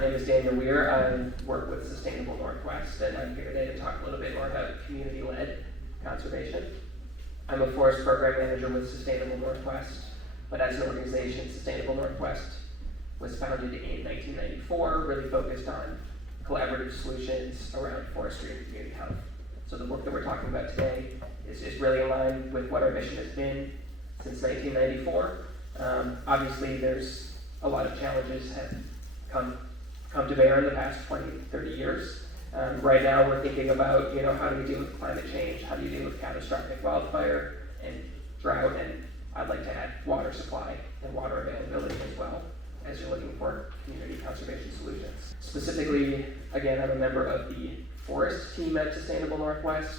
My name is Daniel Weir. I work with Sustainable Northwest, and I'm here today to talk a little bit more about community-led conservation. I'm a forest program manager with Sustainable Northwest, but as an organization, Sustainable Northwest was founded in 1994, really focused on collaborative solutions around forestry and community health. So the work that we're talking about today is really in line with what our mission has been since 1994. Obviously, there's a lot of challenges have come to bear in the past 20, 30 years. Right now, we're thinking about, how do we deal with climate change? How do you deal with catastrophic wildfire and drought? And I'd like to add water supply and water availability as well, as you're looking for community conservation solutions. Specifically, again, I'm a member of the forest team at Sustainable Northwest,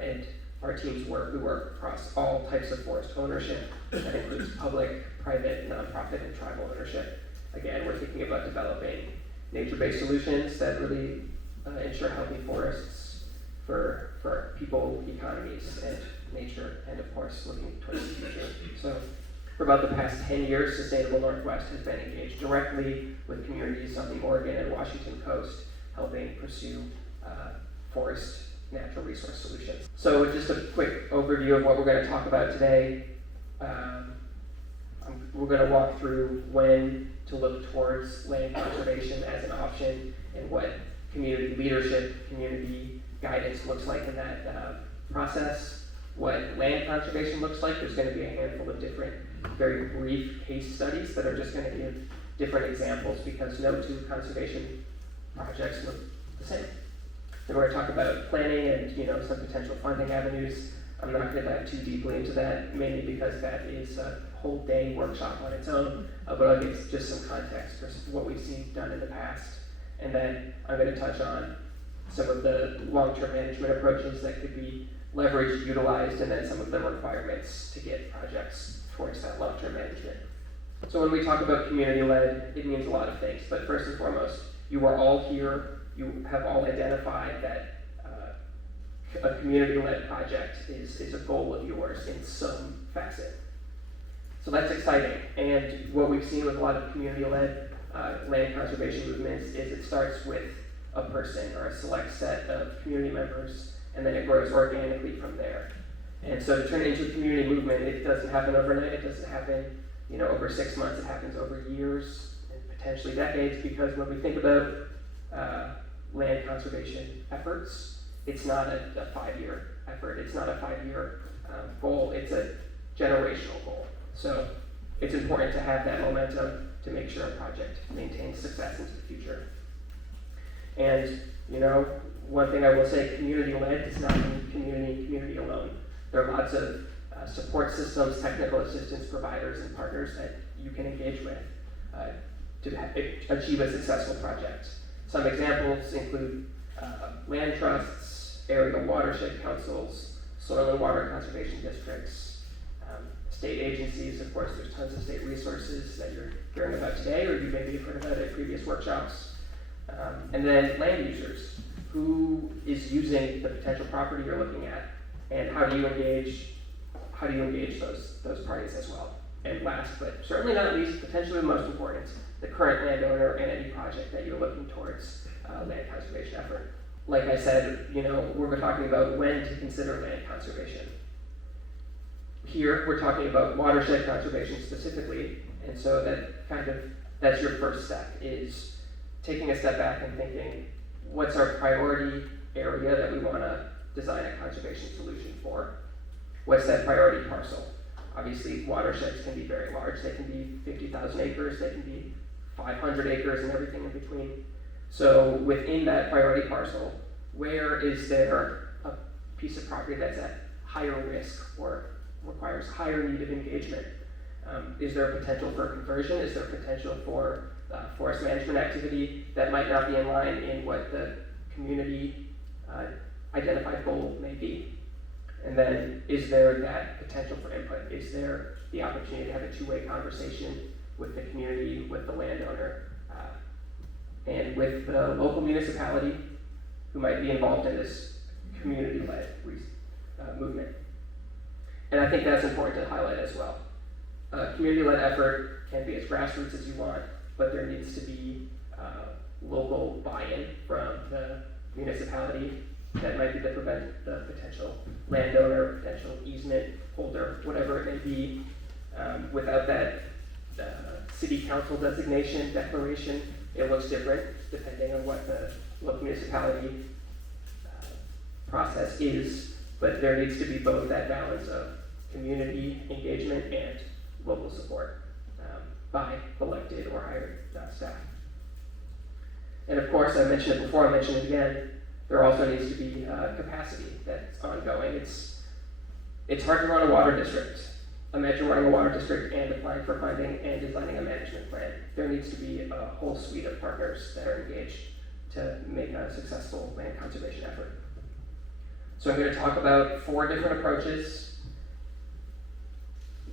and our teams we work across all types of forest ownership. That includes public, private, nonprofit, and tribal ownership. Again, we're thinking about developing nature-based solutions that really ensure healthy forests for people, economies, and nature, and of course, looking towards the future. So, for about the past 10 years, Sustainable Northwest has been engaged directly with communities on the Oregon and Washington coast, helping pursue forest natural resource solutions. So just a quick overview of what we're going to talk about today. We're going to walk through when to look towards land conservation as an option and what community leadership, community guidance looks like in that process. What land conservation looks like, there's going to be a handful of different, very brief case studies that are just going to give different examples because no two conservation projects look the same. Then we're going to talk about planning and some potential funding avenues. I'm not going to dive too deeply into that, mainly because that is a whole day workshop on its own, but I'll give just some context for what we've seen done in the past. And then I'm going to touch on some of the long-term management approaches that could be leveraged, utilized, and then some of the requirements to get projects towards that long-term management. So when we talk about community-led, it means a lot of things, but first and foremost, you are all here, you have all identified that a community-led project is a goal of yours in some facet. So that's exciting, and what we've seen with a lot of community-led land conservation movements is it starts with a person or a select set of community members, and then it grows organically from there. And so to turn it into a community movement, it doesn't happen overnight, it doesn't happen over 6 months, it happens over years and potentially decades, because when we think about land conservation efforts, it's not a 5-year effort, it's not a 5-year goal, it's a generational goal. So it's important to have that momentum to make sure a project maintains success into the future. And one thing I will say, community-led does not mean community alone. There are lots of support systems, technical assistance providers, and partners that you can engage with to achieve a successful project. Some examples include land trusts, area watershed councils, soil and water conservation districts, state agencies. Of course, there's tons of state resources that you're hearing about today, or you maybe have heard about at previous workshops. And then land users. Who is using the potential property you're looking at, and how do you engage those parties as well? And last, but certainly not least, potentially the most important, the current landowner and any project that you're looking towards land conservation effort. Like I said, we're talking about when to consider land conservation. Here, we're talking about watershed conservation specifically, and so that's your first step, is taking a step back and thinking, what's our priority area that we want to design a conservation solution for? What's that priority parcel? Obviously, watersheds can be very large. They can be 50,000 acres, they can be 500 acres, and everything in between. So within that priority parcel, where is there a piece of property that's at higher risk or requires higher need of engagement? Is there a potential for conversion? Is there potential for forest management activity that might not be in line in what the community identified goal may be? And then, is there that potential for input? Is there the opportunity to have a two-way conversation with the community, with the landowner, and with the local municipality who might be involved in this community-led movement? And I think that's important to highlight as well. Community-led effort can be as grassroots as you want, but there needs to be local buy-in from the municipality. That might be the potential landowner, potential easement holder, whatever it may be. Without that city council designation, declaration, it looks different depending on what the local municipality process is, but there needs to be both that balance of community engagement and local support by elected or hired staff. And of course, I mentioned it before, I mentioned it again, there also needs to be capacity that's ongoing. It's hard to run a water district. Imagine running a water district and applying for funding and designing a management plan. There needs to be a whole suite of partners that are engaged to make a successful land conservation effort. So I'm going to talk about 4 different approaches.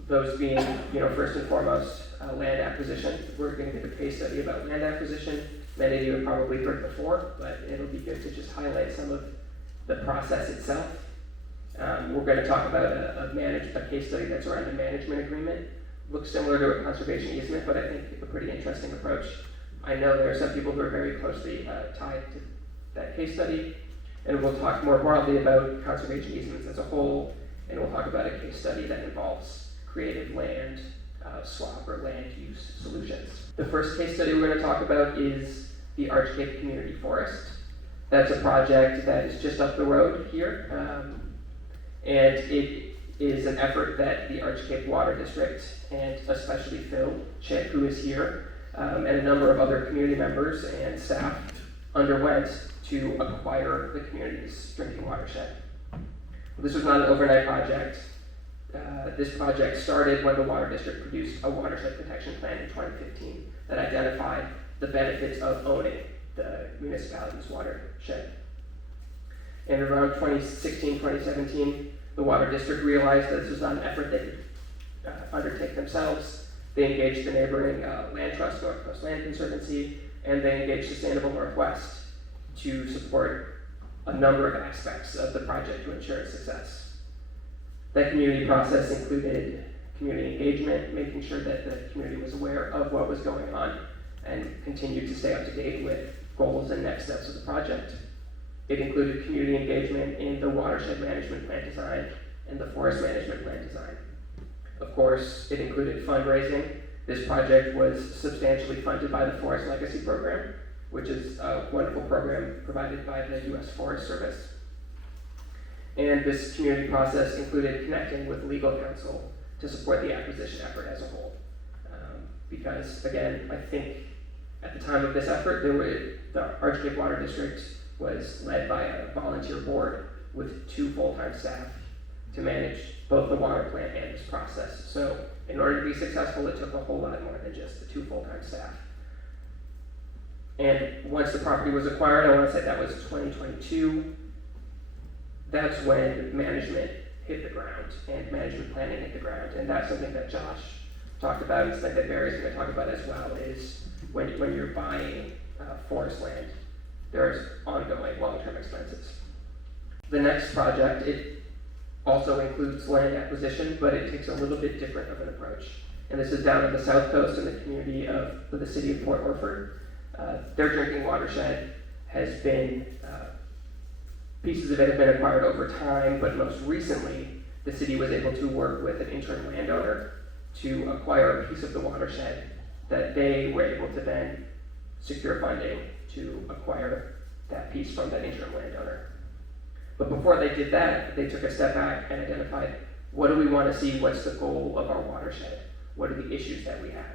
Those being, first and foremost, land acquisition. We're going to get a case study about land acquisition. Many of you have probably heard before, but it'll be good to just highlight some of the process itself. We're going to talk about a case study that's around a management agreement. Looks similar to a conservation easement, but I think a pretty interesting approach. I know there are some people who are very closely tied to that case study, and we'll talk more broadly about conservation easements as a whole, and we'll talk about a case study that involves creative land swap or land use solutions. The first case study we're going to talk about is the Archcape Community Forest. That's a project that is just up the road here, and it is an effort that the Archcape Water District, and especially Phil Chick, who is here, and a number of other community members and staff underwent to acquire the community's drinking watershed. This was not an overnight project. This project started when the Water District produced a watershed protection plan in 2015 that identified the benefits of owning the municipality's watershed. And around 2016, 2017, the Water District realized that this was not an effort they could undertake themselves. They engaged the neighboring land trust, North Coast Land Conservancy, and they engaged Sustainable Northwest to support a number of aspects of the project to ensure its success. That community process included community engagement, making sure that the community was aware of what was going on and continued to stay up to date with goals and next steps of the project. It included community engagement in the watershed management plan design and the forest management plan design. Of course, it included fundraising. This project was substantially funded by the Forest Legacy Program, which is a wonderful program provided by the U.S. Forest Service. And this community process included connecting with legal counsel to support the acquisition effort as a whole. Because, again, I think at the time of this effort, the Archcape Water District was led by a volunteer board with 2 full-time staff to manage both the water plant and this process. So in order to be successful, it took a whole lot more than just the 2 full-time staff. And once the property was acquired, I want to say that was 2022, that's when management hit the ground and management planning hit the ground. And that's something that Josh talked about, and something that Barry's going to talk about as well, is when you're buying forest land, there's ongoing long-term expenses. The next project, it also includes land acquisition, but it takes a little bit different of an approach. And this is down on the south coast in the community of the city of Port Orford. Their drinking watershed has been, pieces of it have been acquired over time, but most recently, the city was able to work with an interim landowner to acquire a piece of the watershed that they were able to then secure funding to acquire that piece from that interim landowner. But before they did that, they took a step back and identified, what do we want to see? What's the goal of our watershed? What are the issues that we have?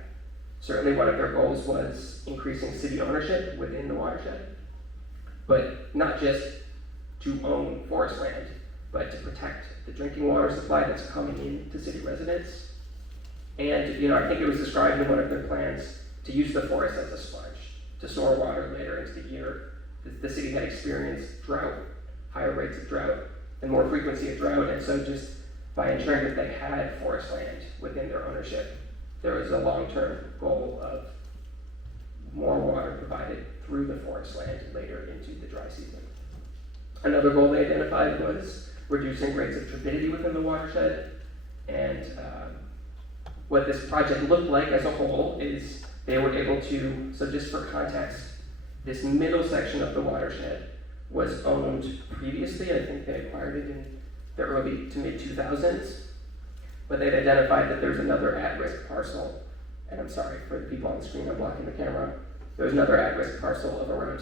Certainly one of their goals was increasing city ownership within the watershed, but not just to own forest land, but to protect the drinking water supply that's coming into city residents. And I think it was described in one of their plans to use the forest as a sponge to store water later into the year. The city had experienced drought, higher rates of drought, and more frequency of drought, and so just by ensuring that they had forest land within their ownership, there was a long-term goal of more water provided through the forest land later into the dry season. Another goal they identified was reducing rates of turbidity within the watershed, and what this project looked like as a whole is they were able to, so just for context, This middle section of the watershed was owned previously. I think they acquired it in the early to mid 2000s, but they'd identified that there's another at-risk parcel, and I'm sorry for the people on the screen, I'm blocking the camera. There's another at-risk parcel of around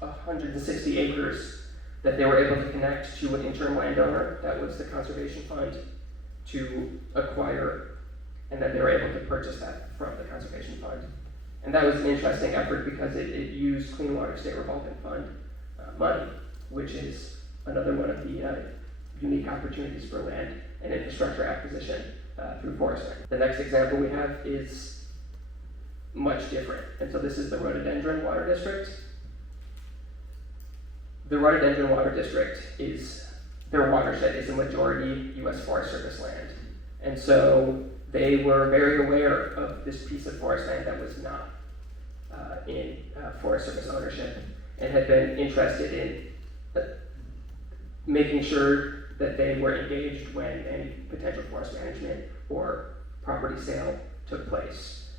160 acres that they were able to connect to an interim landowner, that was the conservation fund, to acquire, and then they were able to purchase that from the conservation fund. And that was an interesting effort because it used Clean Water State Revolving Fund money, which is another one of the unique opportunities for land and infrastructure acquisition through forestry. The next example we have is much different. And so this is the Rhododendron Water District. The Rhododendron Water District their watershed is a majority U.S. Forest Service land. And so they were very aware of this piece of forest land that was not in Forest Service ownership, and had been interested in making sure that they were engaged when any potential forest management or property sale took place.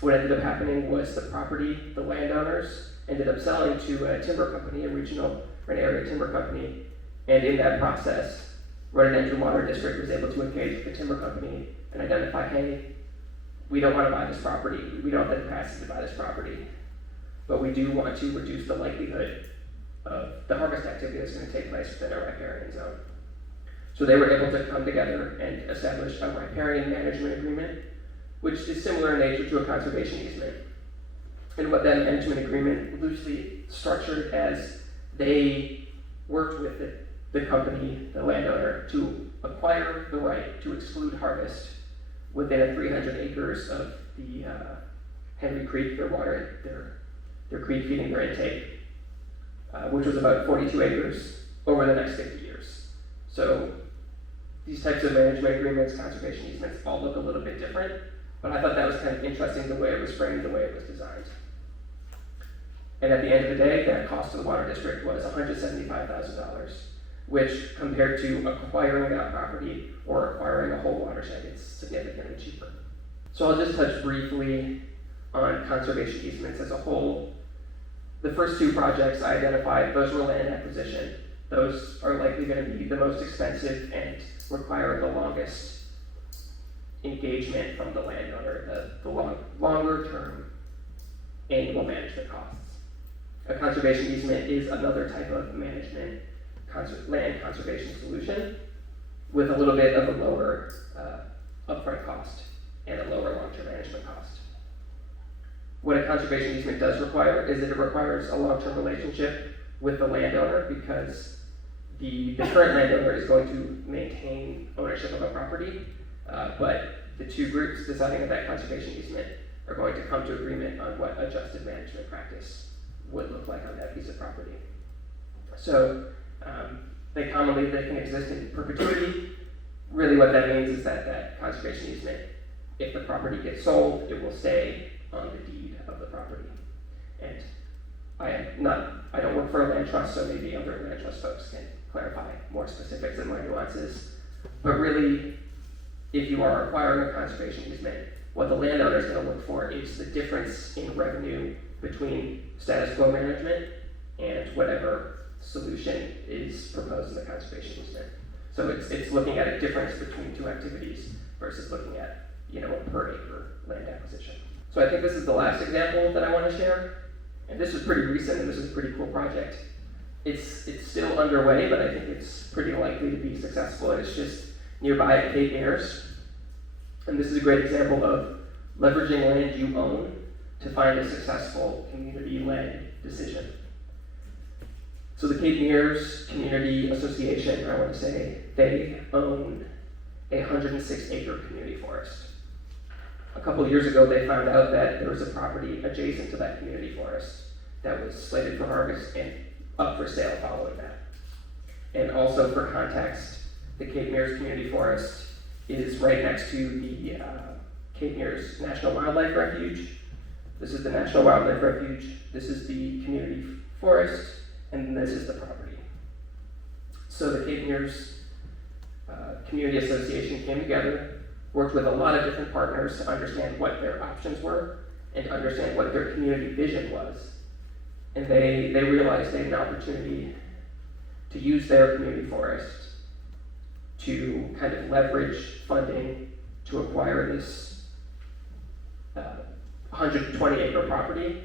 What ended up happening was the landowners ended up selling to a timber company, an area timber company, and in that process, Rhododendron Water District was able to engage with the timber company and identify, hey, we don't want to buy this property, we don't have the capacity to buy this property, but we do want to reduce the likelihood of the harvest activity that's going to take place within our riparian zone. So they were able to come together and establish a riparian management agreement, which is similar in nature to a conservation easement. And what that management agreement loosely structured as, they worked with the company, the landowner, to acquire the right to exclude harvest within a 300 acres of the Henry Creek, their creek feeding their intake, which was about 42 acres over the next 50 years. So these types of management agreements, conservation easements, all look a little bit different, but I thought that was kind of interesting the way it was framed, the way it was designed. And at the end of the day, that cost to the water district was $175,000, which compared to acquiring that property or acquiring a whole watershed, it's significantly cheaper. So I'll just touch briefly on conservation easements as a whole. The first two projects I identified, those were land acquisition. Those are likely going to be the most expensive and require the longest engagement from the landowner, the longer term annual management costs. A conservation easement is another type of management land conservation solution with a little bit of a lower upfront cost and a lower long-term management cost. What a conservation easement does require is that it requires a long-term relationship with the landowner, because the current landowner is going to maintain ownership of a property, but the two groups deciding on that conservation easement are going to come to agreement on what adjusted management practice would look like on that piece of property. So they can exist in perpetuity. Really what that means is that conservation easement, if the property gets sold, it will stay on the deed of the property. And I don't work for a land trust, so maybe other land trust folks can clarify more specifics and more nuances. But really, if you are acquiring a conservation easement, what the landowner is going to look for is the difference in revenue between status quo management and whatever solution is proposed in the conservation easement. So it's looking at a difference between two activities versus looking at a per acre land acquisition. So I think this is the last example that I want to share. And this is pretty recent, and this is a pretty cool project. It's still underway, but I think it's pretty likely to be successful. And it's just nearby at Cape Mears. And this is a great example of leveraging land you own to find a successful community-led decision. So the Cape Mears Community Association, I want to say, they own a 106-acre community forest. A couple of years ago, they found out that there was a property adjacent to that community forest that was slated for harvest and up for sale following that. And also for context, the Cape Mears Community Forest is right next to the Cape Mears National Wildlife Refuge. This is the National Wildlife Refuge, this is the community forest, and this is the property. So the Cape Mears Community Association came together, worked with a lot of different partners to understand what their options were, and understand what their community vision was. And they realized they had an opportunity to use their community forest to kind of leverage funding to acquire this 120-acre property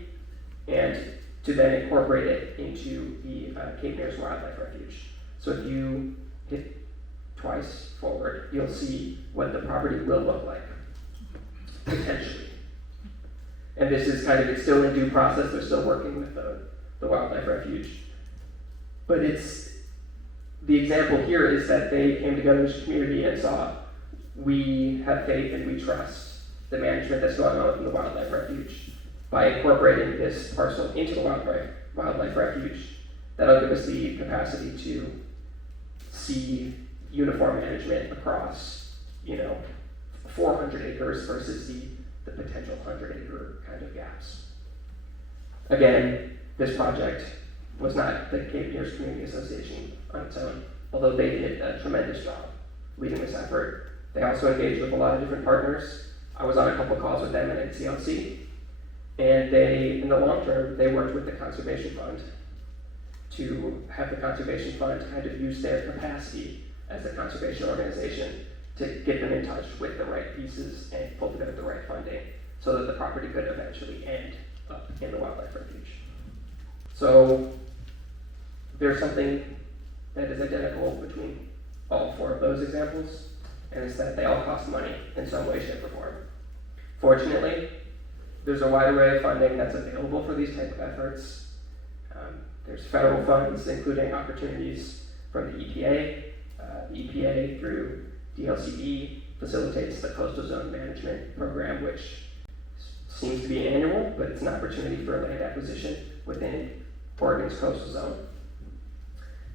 and to then incorporate it into the Cape Meares Wildlife Refuge. So if you hit twice forward, you'll see what the property will look like, potentially. And this is it's still in due process. They're still working with the Wildlife Refuge. But the example here is that they came together as a community and saw, we have faith and we trust the management that's going on within the Wildlife Refuge. By incorporating this parcel into the Wildlife Refuge, that'll give us the capacity to see uniform management across, 400 acres versus the potential 100-acre kind of gaps. Again, this project was not the Cape Meares Community Association on its own, although they did a tremendous job leading this effort. They also engaged with a lot of different partners. I was on a couple calls with them at NCLC, and in the long term, they worked with the Conservation Fund to have the Conservation Fund kind of use their capacity as a conservation organization to get them in touch with the right pieces and pull together the right funding so that the property could eventually end up in the Wildlife Refuge. So there's something that is identical between all four of those examples, and it's that they all cost money in some way, shape, or form. Fortunately, there's a wide array of funding that's available for these type of efforts. There's federal funds, including opportunities from the EPA. The EPA, through DLCE, facilitates the Coastal Zone Management Program, which seems to be annual, but it's an opportunity for land acquisition within Oregon's coastal zone.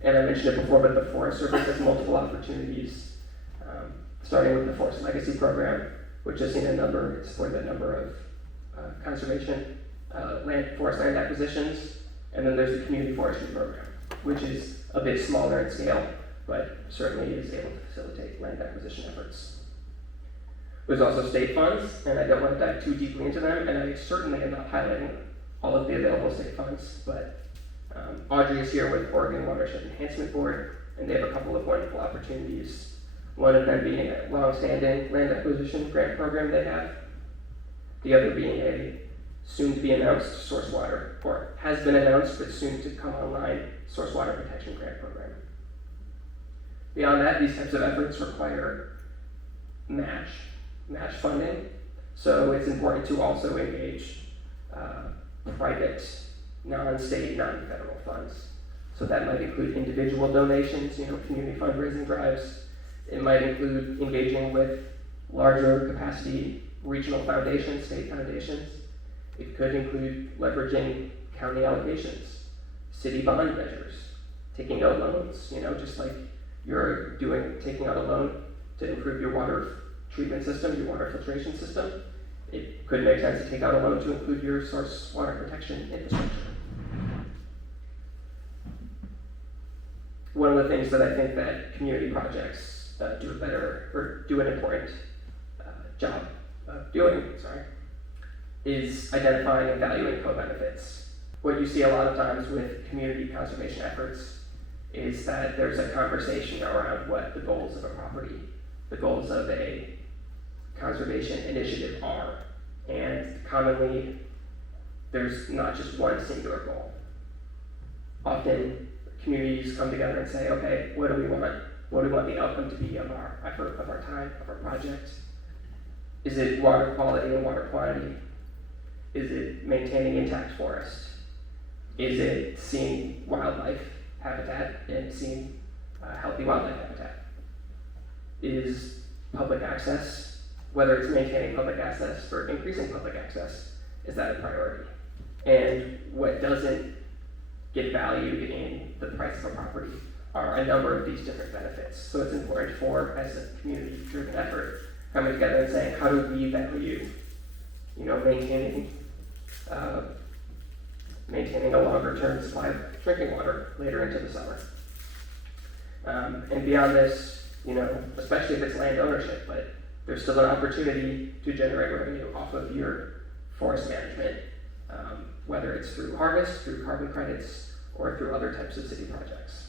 And I mentioned it before, but the Forest Service has multiple opportunities, starting with the Forest Legacy Program, which has seen supported a number of conservation forest land acquisitions. And then there's the Community Forestry Program, which is a bit smaller in scale, but certainly is able to facilitate land acquisition efforts. There's also state funds, and I don't want to dive too deeply into them, and I certainly am not highlighting all of the available state funds, but Audrey is here with Oregon Watershed Enhancement Board, and they have a couple of wonderful opportunities. One of them being a long-standing land acquisition grant program they have, the other being a soon-to-be-announced source water, or has been announced but soon to come online, source water protection grant program. Beyond that, these types of efforts require match funding, so it's important to also engage private, non-state, non-federal funds. So that might include individual donations, community fundraising drives. It might include engaging with larger capacity regional foundations, state foundations. It could include leveraging county allocations, city bond measures, taking out loans, just like you're taking out a loan to improve your water treatment system, your water filtration system. It could make sense to take out a loan to include your source water protection infrastructure. One of the things that I think that community projects do an important job of doing, is identifying and valuing co-benefits. What you see a lot of times with community conservation efforts is that there's a conversation around what the goals of a property, the goals of a conservation initiative are. And commonly, there's not just one singular goal. Often, communities come together and say, okay, what do we want? What do we want the outcome to be of our effort, of our time, of our project? Is it water quality and water quantity? Is it maintaining intact forest? Is it seeing wildlife habitat and seeing healthy wildlife habitat? Is public access, whether it's maintaining public access or increasing public access, is that a priority? And what doesn't get valued in the price of a property are a number of these different benefits. So it's important for, as a community-driven effort, coming together and saying, how do we value, maintaining a longer-term supply of drinking water later into the summer. And beyond this, especially if it's land ownership, but there's still an opportunity to generate revenue off of your forest management, whether it's through harvest, through carbon credits, or through other types of city projects.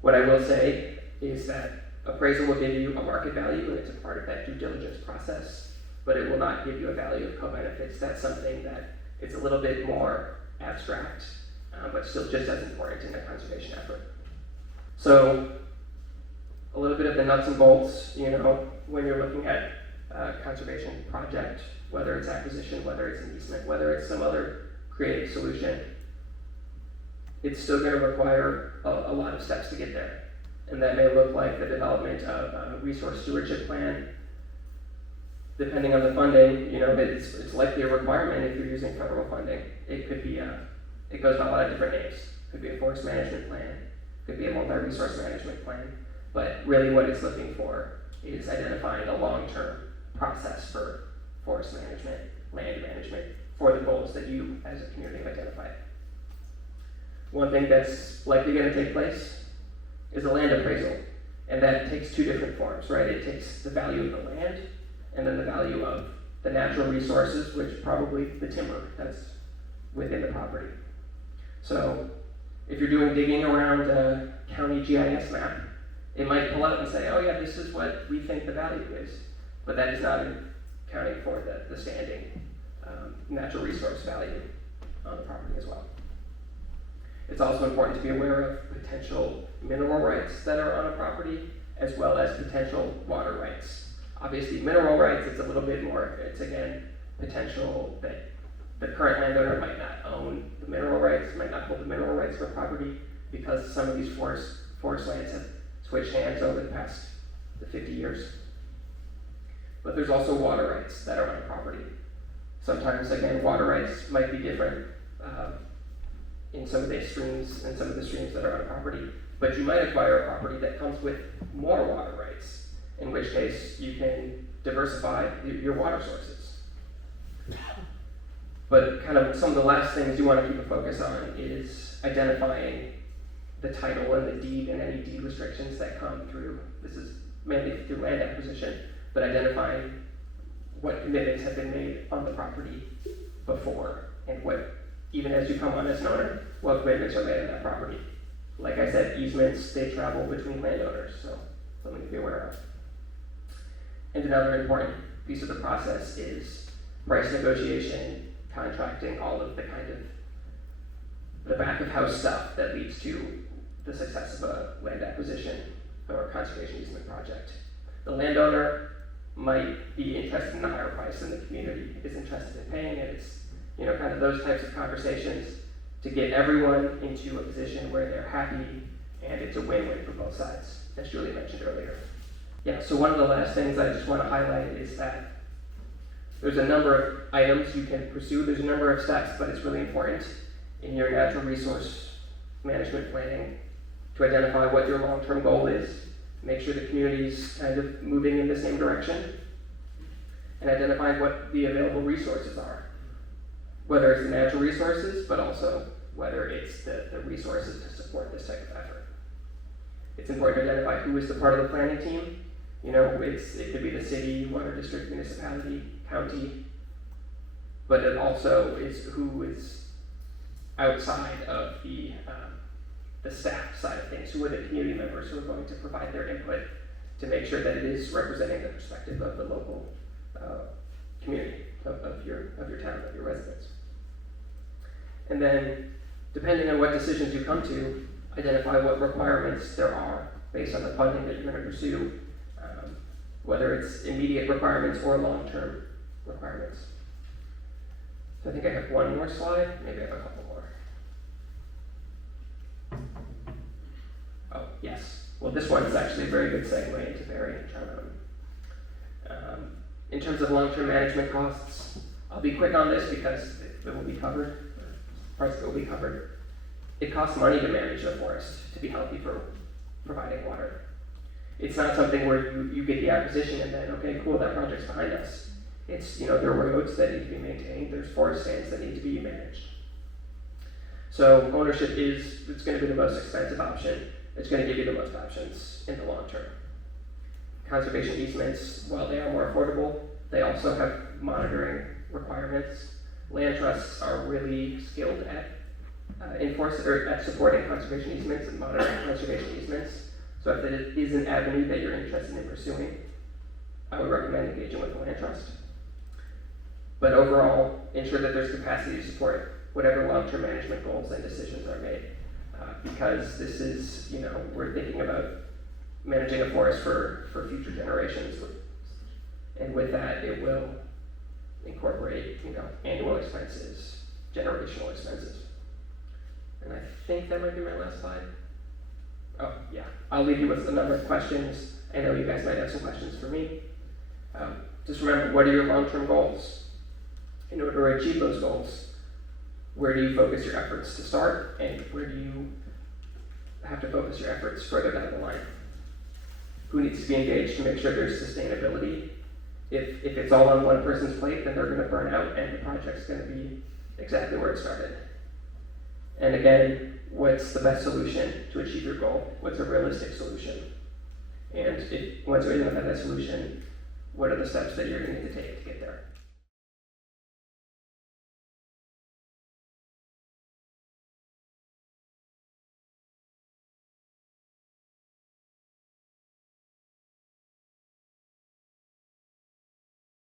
What I will say is that appraisal will give you a market value, and it's a part of that due diligence process, but it will not give you a value of co-benefits. That's something that it's a little bit more abstract, but still just as important in a conservation effort. So, a little bit of the nuts and bolts, when you're looking at a conservation project, whether it's acquisition, whether it's an easement, whether it's some other creative solution, it's still going to require a lot of steps to get there. And that may look like the development of a resource stewardship plan. Depending on the funding, it's likely a requirement if you're using federal funding. It could be it goes by a lot of different names. It could be a forest management plan, it could be a multi-resource management plan, but really what it's looking for is identifying a long-term process for forest management, land management, for the goals that you as a community have identified. One thing that's likely going to take place is a land appraisal, and that takes two different forms, right? It takes the value of the land, and then the value of the natural resources, which probably the timber that's within the property. So if you're doing digging around a county GIS map, it might pull out and say, oh yeah, this is what we think the value is, but that is not accounting for the standing natural resource value on the property as well. It's also important to be aware of potential mineral rights that are on a property, as well as potential water rights. Obviously, mineral rights, it's a little bit more, it's again, potential that the current landowner might not own the mineral rights, might not hold the mineral rights for property, because some of these forest lands have switched hands over the past 50 years. But there's also water rights that are on a property. Sometimes, again, water rights might be different in some of the streams that are on a property, but you might acquire a property that comes with more water rights, in which case you can diversify your water sources. But kind of some of the last things you want to keep a focus on is identifying the title and the deed and any deed restrictions that come through. This is mainly through land acquisition, but identifying what commitments have been made on the property before, and what, even as you come on as an owner, what commitments are made on that property. Like I said, easements, they travel between landowners, so something to be aware of. And another important piece of the process is price negotiation, contracting, all of the kind of the back of house stuff that leads to the success of a land acquisition or conservation easement project. The landowner might be interested in a higher price than the community is interested in paying, and it's kind of those types of conversations to get everyone into a position where they're happy and it's a win-win for both sides, as Julie mentioned earlier. Yeah, so one of the last things I just want to highlight is that there's a number of items you can pursue, there's a number of steps, but it's really important in your natural resource management planning to identify what your long-term goal is, make sure the community's kind of moving in the same direction, and identifying what the available resources are. Whether it's the natural resources, but also whether it's the resources to support this type of effort. It's important to identify who is the part of the planning team. It could be the city, water district, municipality, county, but it also is who is outside of the staff side of things, who are the community members who are going to provide their input to make sure that it is representing the perspective of the local community of your town, of your residents. And then, depending on what decisions you come to, identify what requirements there are based on the funding that you're going to pursue, whether it's immediate requirements or long-term requirements. So I think I have one more slide, maybe I have a couple more. Oh, yes. Well, this one is actually a very good segue into Barry and John. In terms of long-term management costs, I'll be quick on this because it will be covered. Parts of it will be covered. It costs money to manage a forest to be healthy for providing water. It's not something where you get the acquisition and then, okay, cool, that project's behind us. It's, there are roads that need to be maintained, there's forest stands that need to be managed. So ownership it's going to be the most expensive option. It's going to give you the most options in the long term. Conservation easements, while they are more affordable, they also have monitoring requirements. Land trusts are really skilled at at supporting conservation easements and monitoring conservation easements. So if it is an avenue that you're interested in pursuing, I would recommend engaging with the land trust. But overall, ensure that there's capacity to support whatever long-term management goals and decisions are made. Because this is, we're thinking about managing a forest for future generations. And with that, it will incorporate, annual expenses, generational expenses. And I think that might be my last slide. Oh, yeah. I'll leave you with a number of questions. I know you guys might have some questions for me. Just remember, what are your long-term goals? In order to achieve those goals, where do you focus your efforts to start, and where do you have to focus your efforts further down the line? Who needs to be engaged to make sure there's sustainability? If it's all on one person's plate, then they're going to burn out, and the project's going to be exactly where it started. And again, what's the best solution to achieve your goal? What's a realistic solution? And once you identify that solution, what are the steps that you're going to need to take to get there?